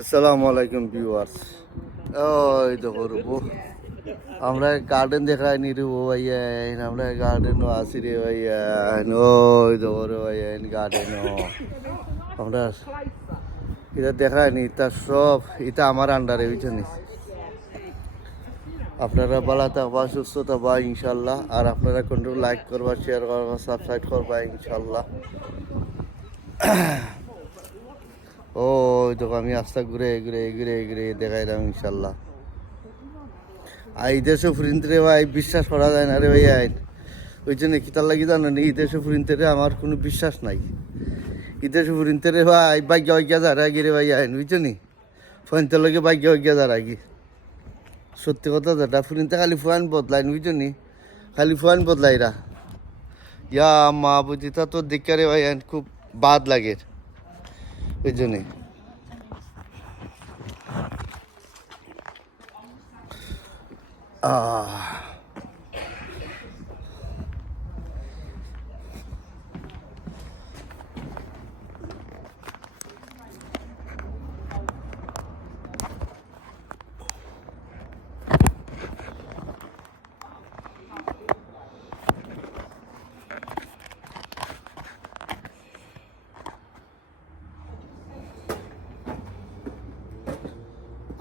আসসালামু আলাইকুম ভিউয়ার্স। ওই দেখো রূপো আমরা গার্ডেন দেখাই নি রে ভাইয়া, আমরা গার্ডেনও আছি রে ভাইয়া। ওই দেখো রে ভাইয়া গার্ডেন আমরা এটা দেখাই নি, তা সব এটা আমার আন্ডারে বুঝছেন। আপনারা ভালো থাকবা, সুস্থ থাকবা ইনশাল্লাহ। আর আপনারা কোনটু লাইক করবা, শেয়ার করবা, সাবস্ক্রাইব করবা ইনশাল্লাহ। ও দেখো আমি রাস্তা ঘুরে ঘুরে ঘুরে ঘুরে দেখাইলাম ইনশাল্লাহ। আর এই দেশে ফুরিনতে ভাই বিশ্বাস করা যায় না রে ভাই। ওই জন্য কিতার লাগি জানো নি, এই দেশে ফুরিনতে আমার কোনো বিশ্বাস নাই। এই দেশে ফুরিনতে ভাই ভাগ্য ভাগ্য যারা গিয়ে ভাই আইন বুঝছো নি, ফোনতে লগে ভাগ্য ভাগ্য যারা গি। সত্যি কথা যেটা ফুরিনতে খালি ফোন বদলাই বুঝছো নি, খালি ফোন বদলাইরা। ইয়া মা বুঝি তা তো দেখে রে ভাই খুব বাদ লাগে ওই জন্যে।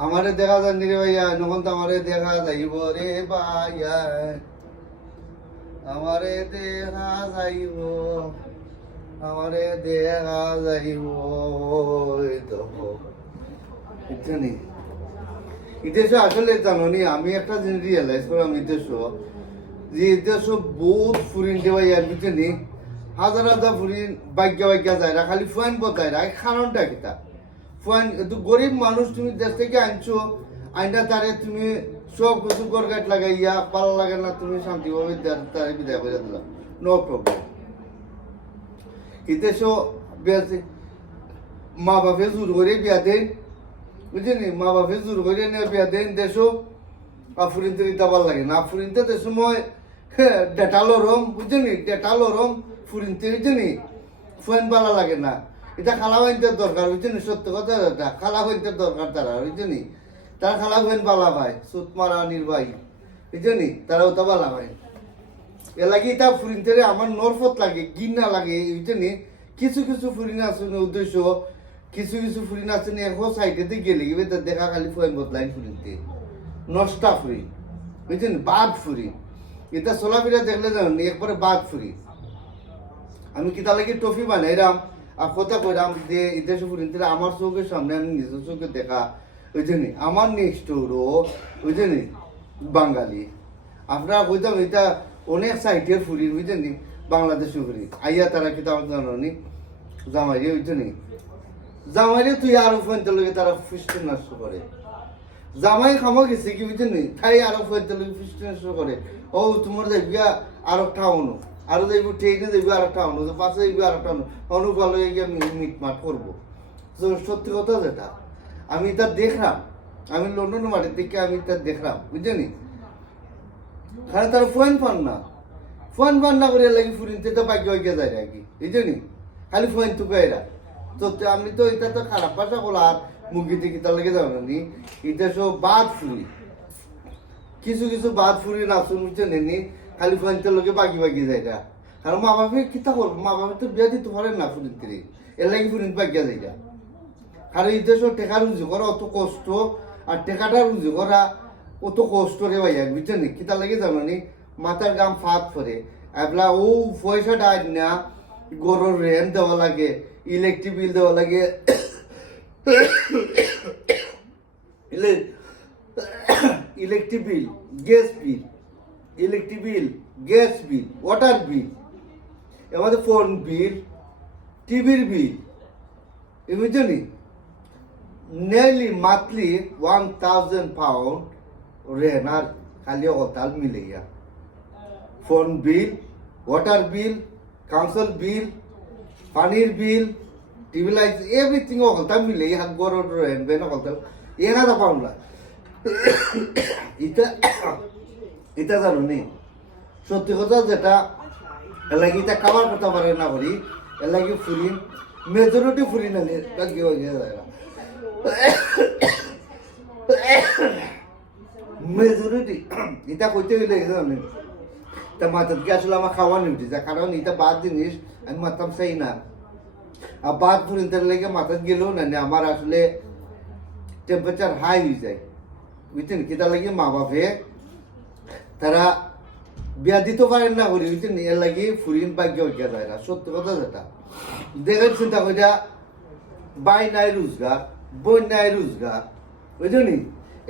আমারে দেখা যায় নি রে ভাইয়া, যখন তো আমারে দেখা যাইব রে ভাইয়া, আমারে দেখা যাইব, আমারে দেখা যাইব। বুঝছনি ইতিহাস আসলে জানো নি, আমি একটা জিনিস রিয়েলাইজ করলাম ইতিহাস যে ইতিহাস বহুত ফুরিন দে ভাইয়া বুঝছনি। হাজার হাজার ফুরিন ভাগ্য ভাগ্য যায় না, খালি ফুয়ান বতায় না। কারণটা কিতা ফুয়ান একটু গরিব মানুষ, তুমি দেশ থেকে আনছো, আইনা তারে তুমি সব কিছু গড়গাট লাগাইয়া পালা লাগে না, তুমি শান্তিভাবে তারে বিদায় করে দিলাম, নো প্রবলেম। ইতিহাস মা বাপে জোর করে বিয়া দেন বুঝলি, মা বাপে জোর করে নিয়ে বিয়া দেন দেশো। আফুরিনতে দিতে ভালো লাগে না, আফুরিনতে দেশ সময় ডেটালো রম বুঝলি, ডেটালো রম ফুরিনতে বুঝলি ফুয়েন ভালো লাগে না। এটা খালা হইতে দরকার বুঝলি, সত্য কথা এটা খালা হইতে দরকার তারা বুঝলি। তারা খালা হইন বালা ভাই সুত মারা নির্বাহী বুঝলি, তারাও তো বালা ভাই। এ লাগে এটা ফুরিনতে আমার নরফত লাগে, গিন্না লাগে বুঝলি। কিছু কিছু ফুরিন আসুন উদ্দেশ্য, কিছু কিছু ফুরিন আসুন এখন সাইডেতে গেলে দেখা খালি ফুয়েন বদলাই ফুরিনতে নষ্টা ফুরি বুঝছেন, বাঘ ফুরি। এটা চলাফেরা দেখলে জানেন একবারে বাঘ ফুরি। আমি কিতা লাগে টফি বানাইরাম আর কথা কইরাম যে ইতিহাস ফুরিনতে আমার চোখের সামনে আমি নিজের চোখে দেখা বুঝছেন। আমার নেক্সট ডোরও বুঝছেন বাঙালি। আপনারা কইতাম এটা অনেক সাইটের ফুরি বুঝছেন বাংলাদেশে ফুরি আইয়া তারা কিতা জানি জামাইরে বুঝছেন, জামাইরে তুই আরো ফোনতে লগে তারা ফিস্টেন নষ্ট করে। জামাই খামো গেছে কি বুঝছেন, তাই আরো ফোনতে লগে ফিস্টেন নষ্ট করে। ও তোমার যাইবিয়া আরো টাউনো, আরো যাইব ট্রেনে যাইবি আর একটা আনো, পাশে যাইবি আর একটা আনো, অনুপাল হয়ে গিয়ে মিটমাট করবো। সত্যি কথা যেটা আমি এটা দেখলাম, আমি লন্ডন মাঠের দিকে আমি এটা দেখলাম বুঝছেন। খালি তারা ফোন পান না, ফোন পান না করে লাগি ফুরিনতে তো বাকি হয়ে যায় আর কি বুঝছেন, খালি ফোন টুকে এরা। তো আমি তো এটা তো খারাপ ভাষা বলা আর মুরগিতে কিতা লেগে যাবে না, এটা সব বাদ ফুরি। কিছু কিছু বাদ ফুরি না শুনছেন নি, খালি ফোনতে লোকে বাকি বাকি যায় না। কারণ মা বাপে কিতা করবো, মা বাপে তো বিয়া দিতে পারেন না ফুরিনতে, এর লাগে ফুরিন বাকিয়া যায়। কারণ এই দেশ টেকা রুজি করা অত কষ্ট, আর টেকাটা রুজি করা অত কষ্ট রে ভাইয়া বুঝছেন। কিতা লাগে জানো নি, মাথার গাম ফাঁক করে এবলা ও পয়সাটা আজ না, গরুর রেন্ট দেওয়া লাগে, ইলেকট্রিক বিল দেওয়া লাগে, electric bill, gas bill, electric bill, gas bill, water বিল, আমাদের ফোন বিল, টিভির বিল বুঝছেন। nearly monthly 1,000 pound রেনার খালি অতাল মিলে গিয়া। Phone bill, water bill, council bill, পানির বিল, টিভি লাইট এভরিথিং অকলতাল মিলে হাত গড় রেন বেন অকলতাল 1,000 পাউন্ড। এটা এটা জানো নি সত্যি কথা যেটা এলাকি এটা কাবার করতে পারে না করি এলাকি ফুরিন মেজরিটি ফুরিন আনি বাকি হয়ে যায়। মেজরিটি এটা কইতে হইলে আমি তা মাথার কি আসলে আমার খাওয়া নিউটি যা কারণ এটা বাদ জিনিস আমি মারতাম চাই না আর বাদ ফুরিনতে লেগে মাথার গেলেও না আমার আসলে টেম্পারেচার হাই হয়ে যায় বুঝছেন কিতা লাগে মা বাপে তারা বিয়া দিতে পারেন না করি বুঝছেন এর লাগে ফুরিন ভাগ্য ভাগ্য যায় না সত্য কথা যেটা দেখেন চিন্তা করিয়া বাই নাই রোজগার বই নাই রোজগার বুঝলি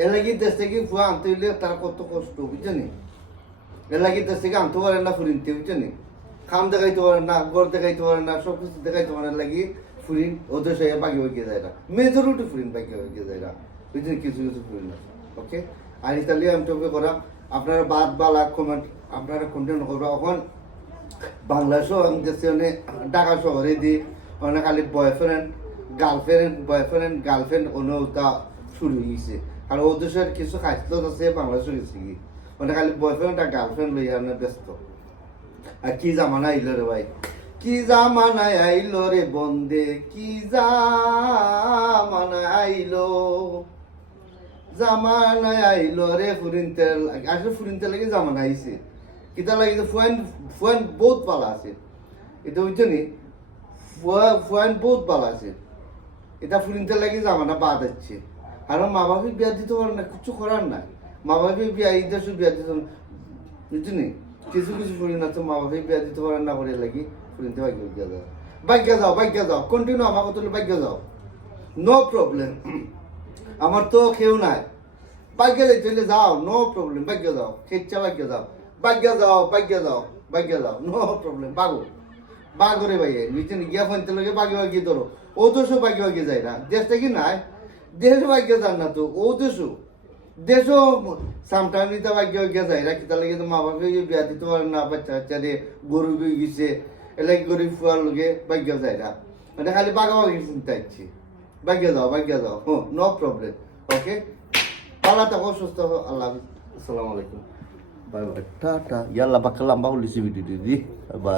এর লাগে দেশ থেকে ফুয়া আনতে হইলে তার কত কষ্ট বুঝলি এর লাগে দেশ থেকে আনতে পারেন না ফুরিনতে বুঝলি খাম দেখাইতে পারেন না ঘর দেখাইতে পারেন না সব কিছু দেখাইতে পারেন লাগে ফুরিন ওদের সে বাকি বাকি যায় না মেজরিটি ফুরিন বাকি বাকি যায় না বুঝলি কিছু কিছু ফুরিন আছে ওকে আর ইতালি আমি তোকে করা আপনারা বাদ বালা কমেন্ট আপনারা কন্টেন্ট করবা এখন বাংলাদেশও আমি দেশে অনেক ঢাকা শহরে দিই অনেক খালি গার্লফ্রেন্ড অন্যতা শুরু হয়েছে আর ও দেশের কিছু খাদ্য আছে বাংলাদেশে গেছে কি অনেক খালি বয়ফ্রেন্ড আর গার্লফ্রেন্ড লইয়া আমরা ব্যস্ত আর কি জামানা আইলো রে ভাই কি জামানায় আইলো রে বন্দে কি জামানায় আইলো জামানায় আইলো রে ফুরিনতে আসলে ফুরিনতে লাগে জামানা আইছে কিতা লাগে ফুয়ান বহুত পালা আছে এটা বুঝছো নি ফুয়ান বহুত পালা আছে এটা ফুরিনতে লাগে জামানা বাদ আছে আর মা বাপি বিয়া দিতে পারে না কিছু করার নাই মা বাপি বিয়া এই দেশে বিয়া দিতে বুঝছো নি কিছু কিছু ফুরিন আছে মা বাপি বিয়া দিতে পারে না করে লাগি ফুরিনতে ভাগ্য যাও কন্টিনিউ আমার কথা ভাগ্য যাও নো প্রবলেম আমার তো কেউ নাই ভাগ্য যাইতে হইলে যাও নো প্রবলেম ভাগ্য যাও খেচ্ছা ভাগ্য যাও নো প্রবলেম বাগো রে ভাই বুঝছেন গিয়া ফোনতে লোকে বাগি ধরো ও দেশও বাগি যায় না দেশটা কি নাই দেশ ভাগ্য যান না তো ও দেশও সামটাইম নিতে ভাগ্য যায় না কিতা লাগে তো মা বাপে বিয়া দিতে পারে না বাচ্চা রে গরু হয়ে গেছে এলাকি গরিব ফুয়ার লোকে ভাগ্য যায় না মানে খালি বাগাবাগি চিন্তা ইচ্ছে ভাগ্য যাও নো প্রবলেম ওকে ভালো থাকো সুস্থ হো আল্লাহ হাফিজ আসসালামু আলাইকুম বাই বাই টাটা ইয়াল্লা বাক্কা লম্বা হলিছি ভিডিও দিদি বাই